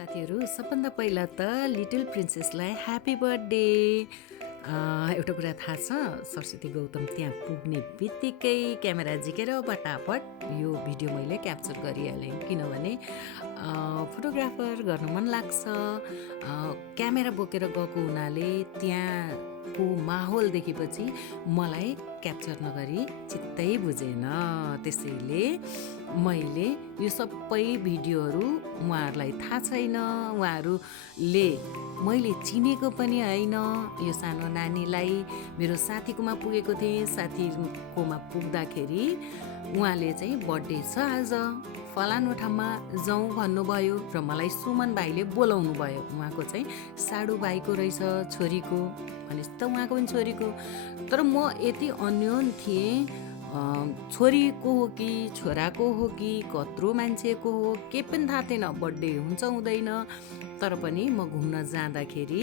साथीहरू सबभन्दा पहिला त लिटल प्रिन्सेसलाई ह्याप्पी बर्थडे। एउटा कुरा थाहा छ, सरस्वती गौतम त्यहाँ पुग्ने बित्तिकै क्यामेरा झिकेर फटाफट यो भिडियो मैले क्याप्चर गरिहालेँ, किनभने फोटोग्राफर गर्न मन लाग्छ। क्यामेरा बोकेर गएको हुनाले त्यहाँको माहौल देखेपछि मलाई क्याप्चर नगरी चित्तै बुझेन। त्यसैले मैले यो सबै भिडियोहरू उहाँहरूलाई थाहा छैन, उहाँहरूले मैले चिनेको पनि होइन। यो सानो नानीलाई मेरो साथीकोमा पुगेको थिएँ, साथीकोमा पुग्दाखेरि उहाँले चाहिँ बर्थडे छ आज, फलानु ठाउँमा जाउँ भन्नुभयो र मलाई सुमन भाइले बोलाउनु भयो। उहाँको चाहिँ साडु भाइको रहेछ छोरीको, भनेपछि त उहाँको पनि छोरीको। तर म यति अन्योन थिएँ, छोरीको हो कि छोराको हो कि कत्रो मान्छेको हो के पनि थाहा थिएन, बर्थडे हुन्छ हुँदैन। तर पनि म घुम्न जाँदाखेरि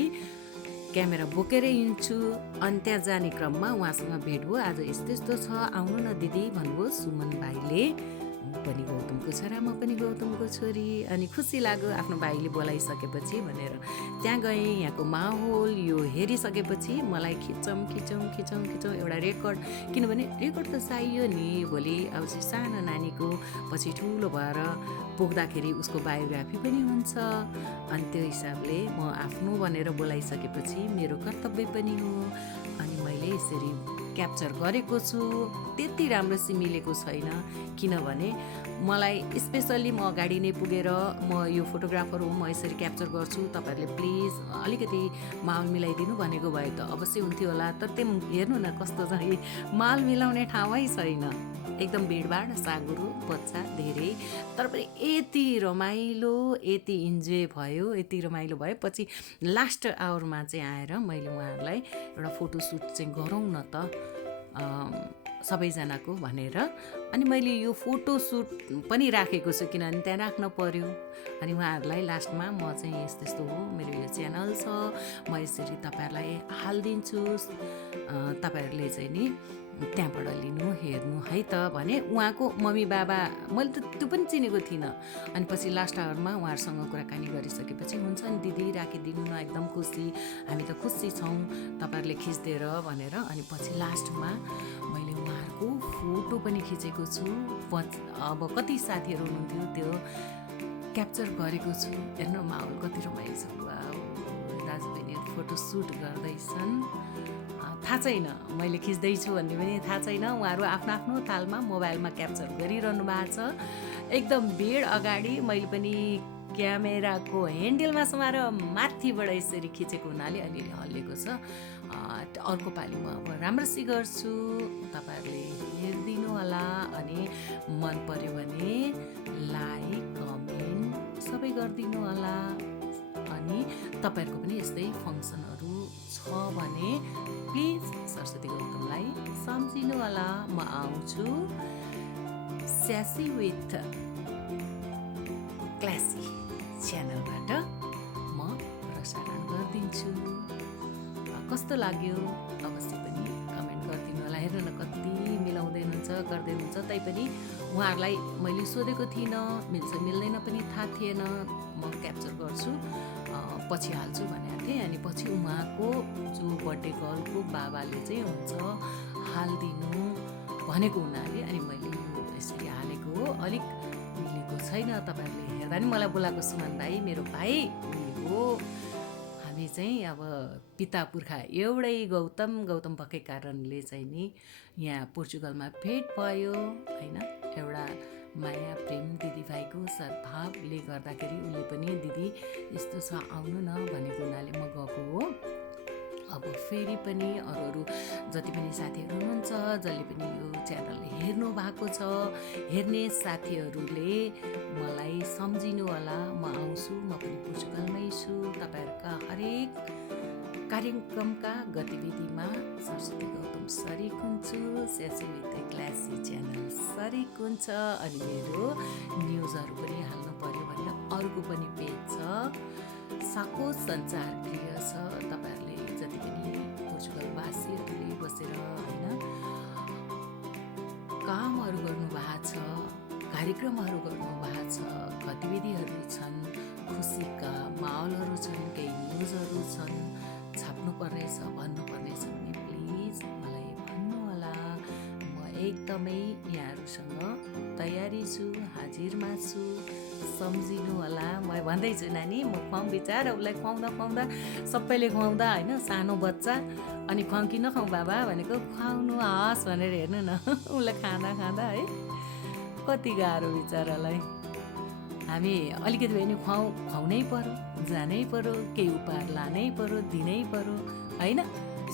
क्यामेरा बोकेरै हिँड्छु। अनि त्यहाँ जाने क्रममा उहाँसँग भेट भयो। आज यस्तो यस्तो छ, आउनु न दिदी भन्नुभयो सुमन भाइले। पनि गौतमको छोरा, म पनि गौतमको छोरी। अनि खुसी लाग्यो आफ्नो भाइले बोलाइसकेपछि भनेर त्यहाँ गएँ। यहाँको माहौल यो हेरिसकेपछि मलाई खिचौँ एउटा रेकर्ड, किनभने रेकर्ड त चाहियो नि। भोलि अब चाहिँ सानो नानीको पछि ठुलो भएर पुग्दाखेरि उसको बायोग्राफी पनि हुन्छ। अनि त्यो हिसाबले म आफ्नो भनेर बोलाइसकेपछि मेरो कर्तव्य पनि हो। अनि मैले यसरी क्याप्चर गरेको छु। त्यति राम्रोसी मिलेको छैन, किनभने मलाई स्पेसल्ली म अगाडि नै पुगेर म यो फोटोग्राफर हो, म यसरी क्याप्चर गर्छु, तपाईँहरूले प्लिज अलिकति माहौल मिलाइदिनु भनेको भए त अवश्य हुन्थ्यो होला। तर त्यो हेर्नु न कस्तो चाहिँ माहौल मिलाउने ठाउँै छैन, एकदम भिडभाड, सागुरो बच्चा धेरै। तर पनि यति रमाइलो, यति इन्जोय भयो, यति रमाइलो भयो। पछि लास्ट आवरमा चाहिँ आएर मैले उहाँहरूलाई एउटा फोटोसुट चाहिँ गरौँ न त सबैजनाको भनेर। अनि मैले यो फोटोसुट पनि राखेको छु, किनभने त्यहाँ राख्न पर्यो। अनि उहाँहरूलाई लास्टमा म चाहिँ यस्तो यस्तो हो, मेरो यो च्यानल छ, म यसरी तपाईँहरूलाई हालिदिन्छु, तपाईँहरूले चाहिँ नि त्यहाँबाट लिनु हेर्नु है त भने। उहाँको मम्मी बाबा मैले त त्यो पनि चिनेको थिइनँ। अनि पछि लास्ट आवरमा उहाँहरूसँग कुराकानी गरिसकेपछि हुन्छ नि दिदी राखिदिनु न, एकदम खुसी, हामी त खुसी छौँ तपाईँहरूले खिचिदिएर भनेर। अनि पछि लास्टमा मैले उहाँहरूको फोटो पनि खिचेको छु। अब कति साथीहरू हुनुहुन्थ्यो त्यो क्याप्चर गरेको छु। हेर्नु माहौल कति रमाइलो छ। दाजुबहिनीहरू फोटो सुट गर्दैछन्, थाहा छैन मैले खिच्दैछु भन्ने पनि थाहा छैन। उहाँहरू आफ्नो आफ्नो तालमा मोबाइलमा क्याप्चर गरिरहनु भएको छ। एकदम भिड अगाडि मैले पनि क्यामेराको ह्यान्डलमा समाएर माथिबाट यसरी खिचेको हुनाले अलिअलि हल्लेको छ। अर्को पालि म अब राम्रोसी गर्छु, तपाईँहरूले हेरिदिनु होला। अनि मन पर्यो भने लाइक कमेन्ट सबै गरिदिनु होला। अनि तपाईँहरूको पनि यस्तै फङ्सनहरू छ भने प्लिज सरस्वती गौतमलाई सम्झिनु होला। म आउँछु स्यासी विथ क्लासी च्यानलबाट म प्रसारण गरिदिन्छु। कस्तो लाग्यो अवश्य पनि कमेन्ट गरिदिनु होला। हेर्नु न कति मिलाउँदै हुनुहुन्छ, गर्दै हुनुहुन्छ। तैपनि उहाँहरूलाई मैले सोधेको थिइनँ, मिल्छ मिल्दैन पनि थाहा थिएन। म क्याप्चर गर्छु पछि हाल्छु भनेको थिएँ। अनि पछि उहाँको जो बर्थडे गर्लको बाबाले चाहिँ हुन्छ हालिदिनु भनेको हुनाले अनि मैले यो यसरी हालेको हो। अलिक मिलेको छैन, तपाईँहरूले हेर्दा नि मलाई बोलाएको सुमन भाइ मेरो भाइ हो। हामी चाहिँ अब पिता पुर्खा एउटै गौतम भएकै कारणले चाहिँ नि यहाँ पोर्चुगलमा भेट भयो होइन। एउटा माया प्रेम दिदीभाइको सद्भावले गर्दाखेरि उसले पनि दिदी यस्तो छ आउनु न भनेको हुनाले म गएको हो। अब फेरि पनि अरू जति पनि साथीहरू हुनुहुन्छ, जसले पनि यो च्यानल हेर्नु भएको छ, हेर्ने साथीहरूले मलाई सम्झिनु होला। म आउँछु, म पनि पोर्चुगलमै छु। तपाईँहरूका हरेक कार्यक्रमका गतिविधिमा सरस्वती गौतम सरिक हुन्छु, स्यासी विथ क्लासी च्यानल सरिक हुन्छ। अनि मेरो न्युजहरू पनि हाल्नु पर्यो भने अर्को पनि पेज छ, साको सञ्चार गृह छ। तपाईँहरूले जति पनि पोर्चुगलवासीहरूले बसेर होइन कामहरू गर्नुभएको छ, कार्यक्रमहरू गर्नुभएको छ, गतिविधिहरू छन्, खुसीका एकदमै यहाँहरूसँग तयारी छु, हाजिरमा छु, सम्झिनु होला। म भन्दैछु नानी म खुवाउँ बिचार उसलाई खुवाउँदा सबैले खुवाउँदा होइन सानो बच्चा अनि खुवाउँ कि नखाउँ बाबा भनेको खुवाउनु हस् भनेर हेर्नु न उसलाई खाँदा है कति गाह्रो बिचरालाई। हामी अलिकति भए नि खुवाउनै पर्यो, जानै पर्यो, केही उपहार लानै पर्यो, दिनै पर्यो होइन,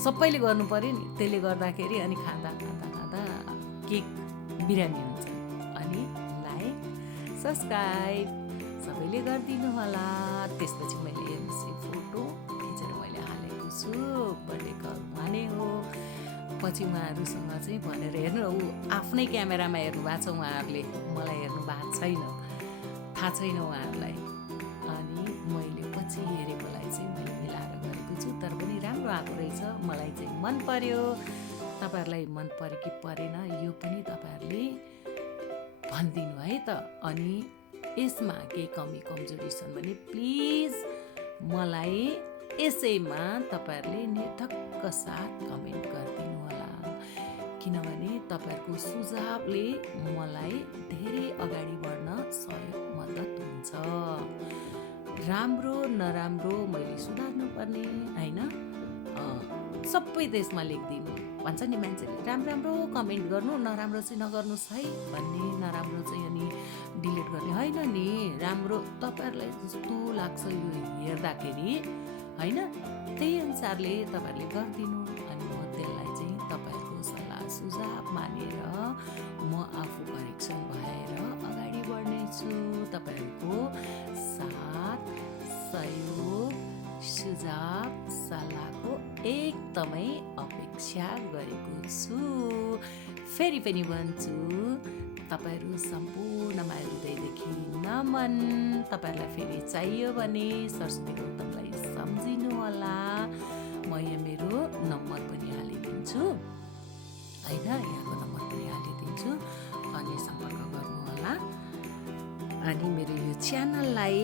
सबैले गर्नु पर्यो नि। त्यसले गर्दाखेरि अनि खाँदा केक बिरामी हुन्छ। अनि लाइक सब्सक्राइब सबैले गरिदिनु होला। त्यसपछि मैले हेर्नुहोस् फोटो खिचेर मैले हालेको छु, बर्थडे कल भने हो। पछि उहाँहरूसँग चाहिँ भनेर हेर्नु ऊ आफ्नै क्यामेरामा हेर्नु भएको छ उहाँहरूले, मलाई हेर्नु भएको छैन, थाहा छैन उहाँहरूलाई। अनि मैले पछि हेरेकोलाई चाहिँ मैले मिलाएर गरेको छु, तर पनि राम्रो आएको रहेछ, मलाई चाहिँ मन पर्यो। तपाईँहरूलाई मन पर्यो कि परेन यो पनि तपाईँहरूले भनिदिनु है त। अनि यसमा केही कमी कमजोरी छन् भने प्लिज मलाई यसैमा तपाईँहरूले निर्धक्क साथ कमेन्ट गरिदिनु होला, किनभने तपाईँहरूको सुझावले मलाई धेरै अगाडि बढ्न सहयोग मद्दत हुन्छ। राम्रो नराम्रो मैले सुधार्नु पर्ने होइन, सबै त्यसमा लेखिदिनु भन्छ नि मान्छेले। राम्रो कमेन्ट गर्नु, नराम्रो चाहिँ नगर्नुहोस् है भन्ने, नराम्रो चाहिँ अनि डिलिट गर्ने होइन नि। राम्रो तपाईँहरूलाई जस्तो लाग्छ यो हेर्दाखेरि होइन त्यही अनुसारले तपाईँहरूले गरिदिनु। अनि म त्यसलाई चाहिँ तपाईँहरूको सल्लाह सुझाव मानेर म आफू करेक्सन भएर अगाडि बढ्नेछु। तपाईँहरूको साथ सहयोग सुझाव सल्लाहको एकदमै अपेक्षा गरेको छु। फेरि पनि भन्छु तपाईँहरू सम्पूर्णमा हृदयदेखि नमन। तपाईँहरूलाई फेरि चाहियो भने सरस्वती गौतमलाई सम्झिनु होला। म यहाँ मेरो नम्बर पनि हालिदिन्छु होइन, यहाँको नम्बर पनि हालिदिन्छु, अनि सम्पर्क गर्नु होला। अनि मेरो यो च्यानललाई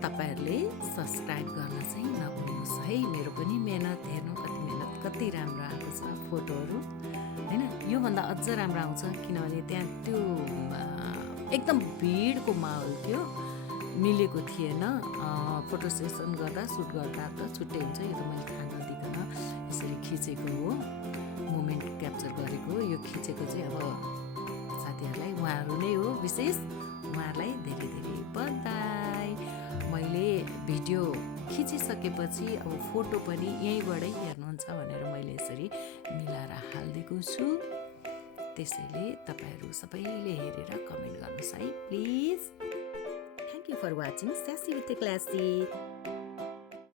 तपाईँहरूले सब्सक्राइब गर्न चाहिँ नभुल्नुहोस् है। मेरो पनि मेहनत हेर्नु कति राम्रो आएको छ फोटोहरू होइन, योभन्दा अझ राम्रो आउँछ किनभने त्यहाँ त्यो एकदम भिडको माहौल थियो, मिलेको थिएन। फोटो सेसन गर्दा सुट गर्दा त छुट्टै हुन्छ, यो त मैले थाहा नदिकन यसरी खिचेको हो, मोमेन्ट क्याप्चर गरेको। यो खिचेको चाहिँ अब साथीहरूलाई उहाँहरू नै हो विशेष, उहाँहरूलाई धेरै धेरै बधाई। मैले भिडियो खिचिसकेपछि अब फोटो पनि यहीँबाटै हेर्नुहुन्छ भनेर मैले यसरी मिलाएर हालिदिएको छु। त्यसैले तपाईँहरू सबैले हेरेर कमेन्ट गर्नुहोस् है please. Thank you for watching sassy with classy.